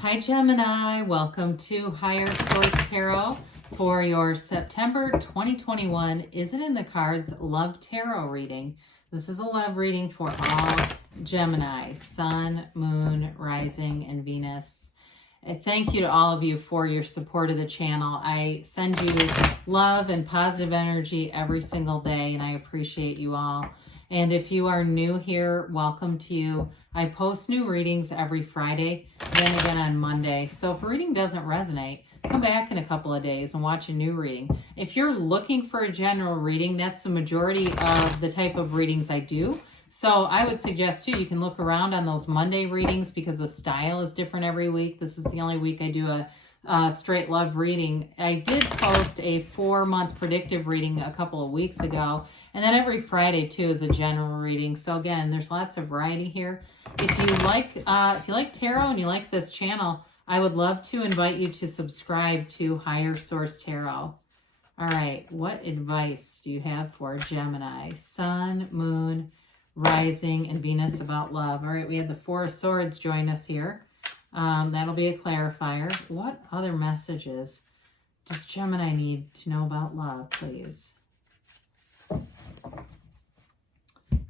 Hi Gemini, welcome to Higher Source Tarot for your September 2021 Is It in the Cards Love Tarot reading. This is a love reading for all Gemini, Sun, Moon, Rising, and Venus. Thank you to all of you for your support of the channel. I send you love and positive energy every single day, and I appreciate you all. And if you are new here, welcome to you. I post new readings every Friday, then again on Monday. So if a reading doesn't resonate, come back in a couple of days and watch a new reading. If you're looking for a general reading, that's the majority of the type of readings I do. So I would suggest too, you can look around on those Monday readings because the style is different every week. This is the only week I do a straight love reading. I did post a 4-month predictive reading a couple of weeks ago. And then every Friday too is a general reading. So again, there's lots of variety here. If you like tarot and you like this channel, I would love to invite you to subscribe to Higher Source Tarot. All right, what advice do you have for Gemini, Sun, Moon, Rising, and Venus about love? All right, we had the Four of Swords join us here. That'll be a clarifier. What other messages does Gemini need to know about love, please?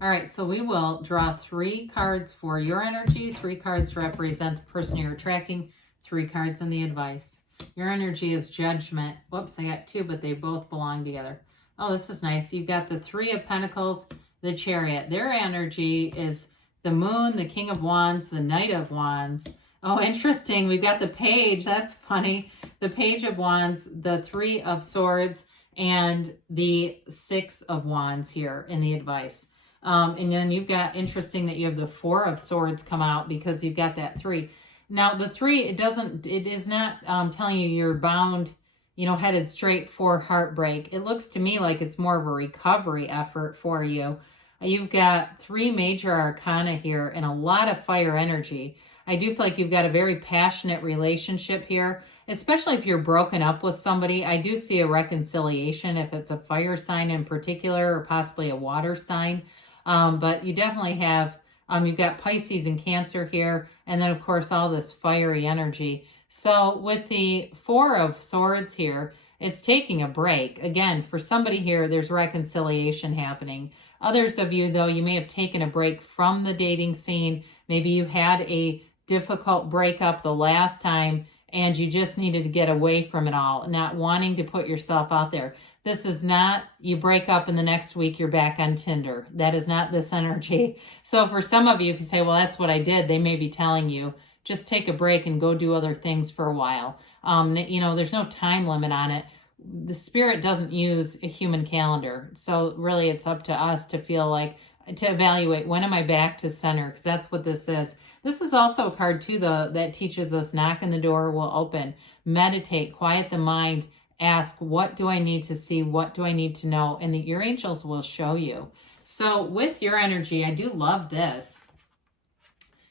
All right, so we will draw 3 cards for your energy, 3 cards to represent the person you're attracting, 3 cards in the advice. Your energy is Judgment. Whoops, I got 2, but they both belong together. Oh, this is nice. You've got the 3 of Pentacles, the Chariot. Their energy is the Moon, the King of Wands, the Knight of Wands. Oh, interesting. We've got the Page. That's funny. The Page of Wands, the 3 of Swords, and the 6 of Wands here in the advice. And then you've got, interesting that you have the 4 of Swords come out because you've got that 3. Now the 3, it is not telling you you're bound, headed straight for heartbreak. It looks to me like it's more of a recovery effort for you. You've got 3 major arcana here and a lot of fire energy. I do feel like you've got a very passionate relationship here, especially if you're broken up with somebody. I do see a reconciliation if it's a fire sign in particular or possibly a water sign. But you definitely have, you've got Pisces and Cancer here, and then of course all this fiery energy. So with the 4 of Swords here, it's taking a break. Again, for somebody here, there's reconciliation happening. Others of you, though, you may have taken a break from the dating scene. Maybe you had a difficult breakup the last time and you just needed to get away from it all, not wanting to put yourself out there. This is not, you break up and the next week you're back on Tinder. That is not this energy. So for some of you, if you say, well, that's what I did, they may be telling you, just take a break and go do other things for a while. There's no time limit on it. The spirit doesn't use a human calendar. So really it's up to us to feel like, to evaluate, when am I back to center? Because that's what this is. This is also a card too, though, that teaches us knock and the door will open. Meditate, quiet the mind, ask, what do I need to see? What do I need to know? And your angels will show you. So with your energy, I do love this.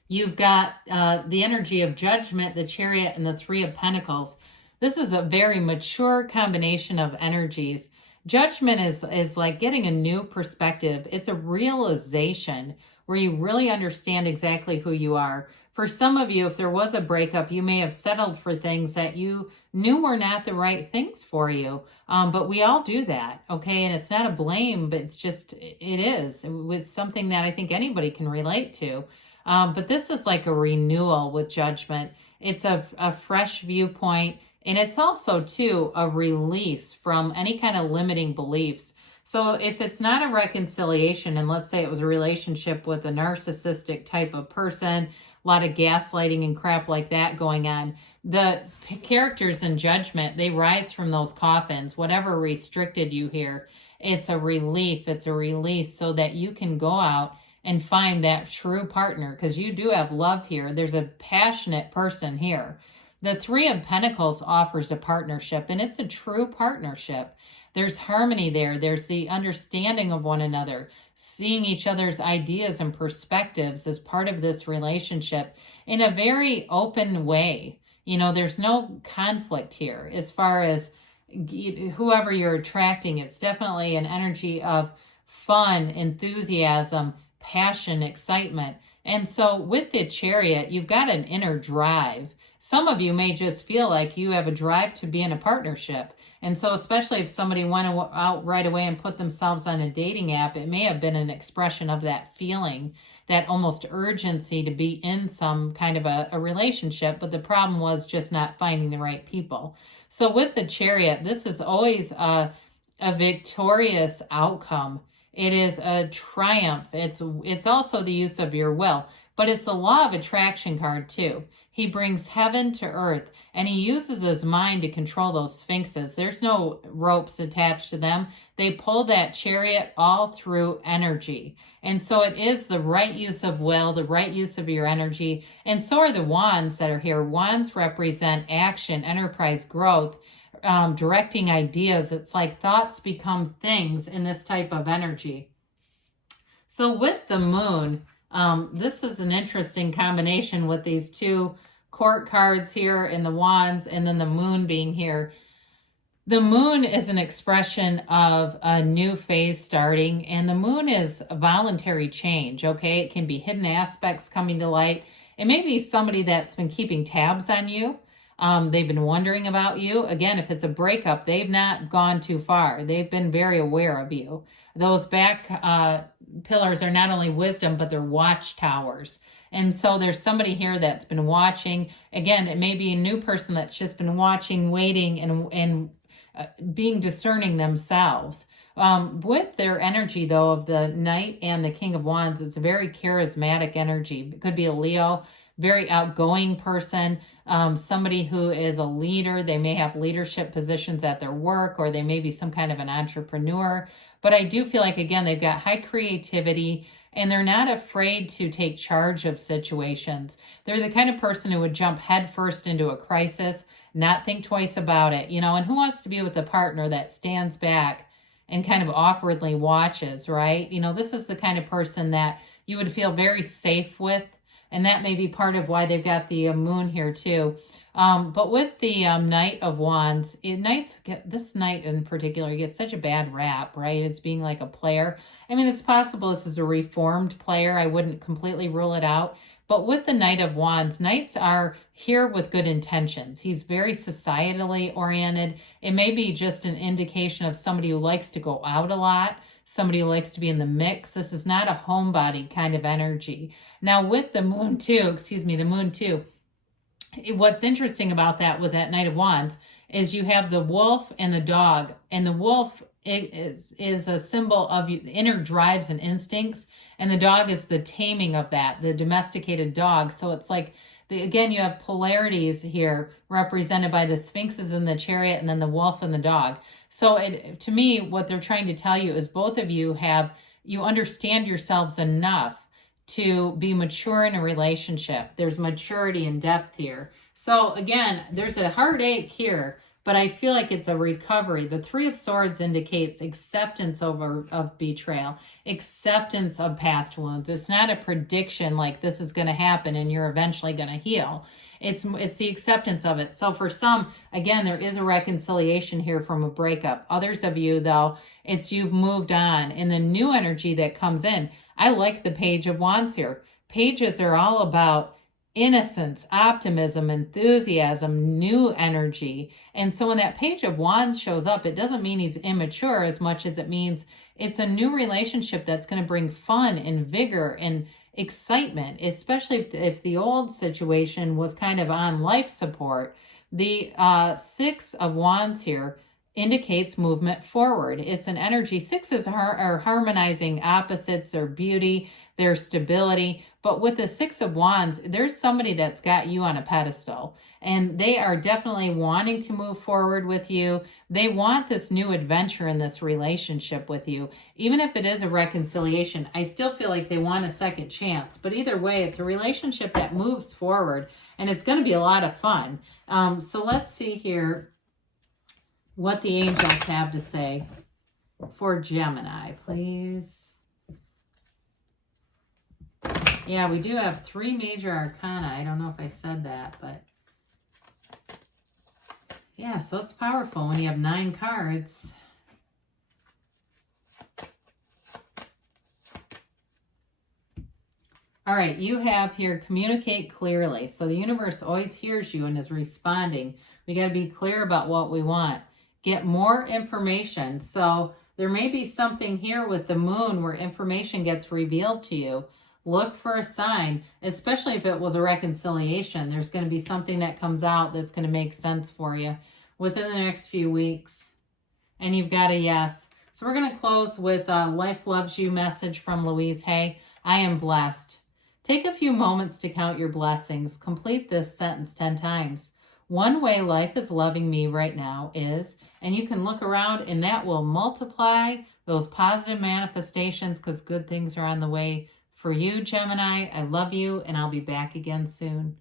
You've got the energy of Judgment, the Chariot, and the 3 of Pentacles. This is a very mature combination of energies. Judgment is like getting a new perspective. It's a realization where you really understand exactly who you are. For some of you, if there was a breakup, you may have settled for things that you knew were not the right things for you. But we all do that, okay? And it's not a blame, but it's just, it is. It was something that I think anybody can relate to. But this is like a renewal with Judgment. It's a fresh viewpoint. And it's also, too, a release from any kind of limiting beliefs. So if it's not a reconciliation, and let's say it was a relationship with a narcissistic type of person, a lot of gaslighting and crap like that going on, the characters in Judgment, they rise from those coffins. Whatever restricted you here, it's a relief, it's a release so that you can go out and find that true partner, because you do have love here. There's a passionate person here. The 3 of Pentacles offers a partnership, and it's a true partnership. There's harmony there. There's the understanding of one another, seeing each other's ideas and perspectives as part of this relationship in a very open way. There's no conflict here as far as whoever you're attracting. It's definitely an energy of fun, enthusiasm, passion, excitement. And so with the Chariot, you've got an inner drive. some of you may just feel like you have a drive to be in a partnership. And so especially if somebody went out right away and put themselves on a dating app, it may have been an expression of that feeling, that almost urgency to be in some kind of a relationship. But the problem was just not finding the right people. So with the Chariot, this is always a victorious outcome. It is a triumph. It's also the use of your will, but it's a law of attraction card too. He brings heaven to earth, and he uses his mind to control those sphinxes. There's no ropes attached to them. They pull that Chariot all through energy. And so it is the right use of will, the right use of your energy. And so are the wands that are here. Wands represent action, enterprise, growth, directing ideas. It's like thoughts become things in this type of energy. So with the moon, this is an interesting combination with these two court cards here and the wands, and then the moon being here. The moon is an expression of a new phase starting, and the moon is a voluntary change, okay? It can be hidden aspects coming to light. It may be somebody that's been keeping tabs on you. They've been wondering about you. Again, if it's a breakup, they've not gone too far. They've been very aware of you. Those back pillars are not only wisdom, but they're watchtowers. And so there's somebody here that's been watching. Again, it may be a new person that's just been watching, waiting, and being discerning themselves. With their energy, though, of the Knight and the King of Wands, it's a very charismatic energy. It could be a Leo, very outgoing person, somebody who is a leader. They may have leadership positions at their work, or they may be some kind of an entrepreneur. But I do feel like, again, they've got high creativity, and they're not afraid to take charge of situations. They're the kind of person who would jump headfirst into a crisis, not think twice about it, and who wants to be with a partner that stands back and kind of awkwardly watches, right? This is the kind of person that you would feel very safe with, and that may be part of why they've got the moon here too. But with the Knight of Wands, this Knight in particular gets such a bad rap, right? As being like a player. I mean, it's possible this is a reformed player. I wouldn't completely rule it out. But with the Knight of Wands, Knights are here with good intentions. He's very societally oriented. It may be just an indication of somebody who likes to go out a lot, somebody who likes to be in the mix. This is not a homebody kind of energy. Now with the moon too, what's interesting about that with that Knight of Wands is you have the wolf and the dog, and the wolf is a symbol of the inner drives and instincts, and the dog is the taming of that, the domesticated dog. So it's like, again, you have polarities here represented by the sphinxes and the Chariot, and then the wolf and the dog. So to me, what they're trying to tell you is both of you understand yourselves enough to be mature in a relationship. There's maturity and depth here. So again, there's a heartache here, but I feel like it's a recovery. The Three of Swords indicates acceptance of betrayal, acceptance of past wounds. It's not a prediction like this is going to happen and you're eventually going to heal. It's the acceptance of it. So for some, again, there is a reconciliation here from a breakup. Others of you, though, it's you've moved on. And the new energy that comes in, I like the Page of Wands here. Pages are all about innocence, optimism, enthusiasm, new energy. And so when that Page of Wands shows up, it doesn't mean he's immature as much as it means it's a new relationship that's going to bring fun and vigor and excitement, especially if the old situation was kind of on life support. The Six of Wands here indicates movement forward. It's an energy. Sixes are harmonizing opposites, their beauty, their stability. But with the Six of Wands, there's somebody that's got you on a pedestal, and they are definitely wanting to move forward with you. They want this new adventure in this relationship with you. Even if it is a reconciliation, I still feel like they want a second chance. But either way, it's a relationship that moves forward, and it's going to be a lot of fun. So let's see here what the angels have to say for Gemini, please. Yeah, we do have 3 major arcana. I don't know if I said that, but yeah, so it's powerful when you have 9 cards. All All right, you have here communicate clearly. So the universe always hears you and is responding. We got to be clear about what we want. Get more information. So there may be something here with the moon where information gets revealed to you. Look for a sign, especially if it was a reconciliation. There's going to be something that comes out that's going to make sense for you within the next few weeks. And you've got a yes. So we're going to close with a Life Loves You message from Louise Hay. I am blessed. Take a few moments to count your blessings. Complete this sentence 10 times. One way life is loving me right now is, and you can look around and that will multiply those positive manifestations because good things are on the way for you, Gemini. I love you, and I'll be back again soon.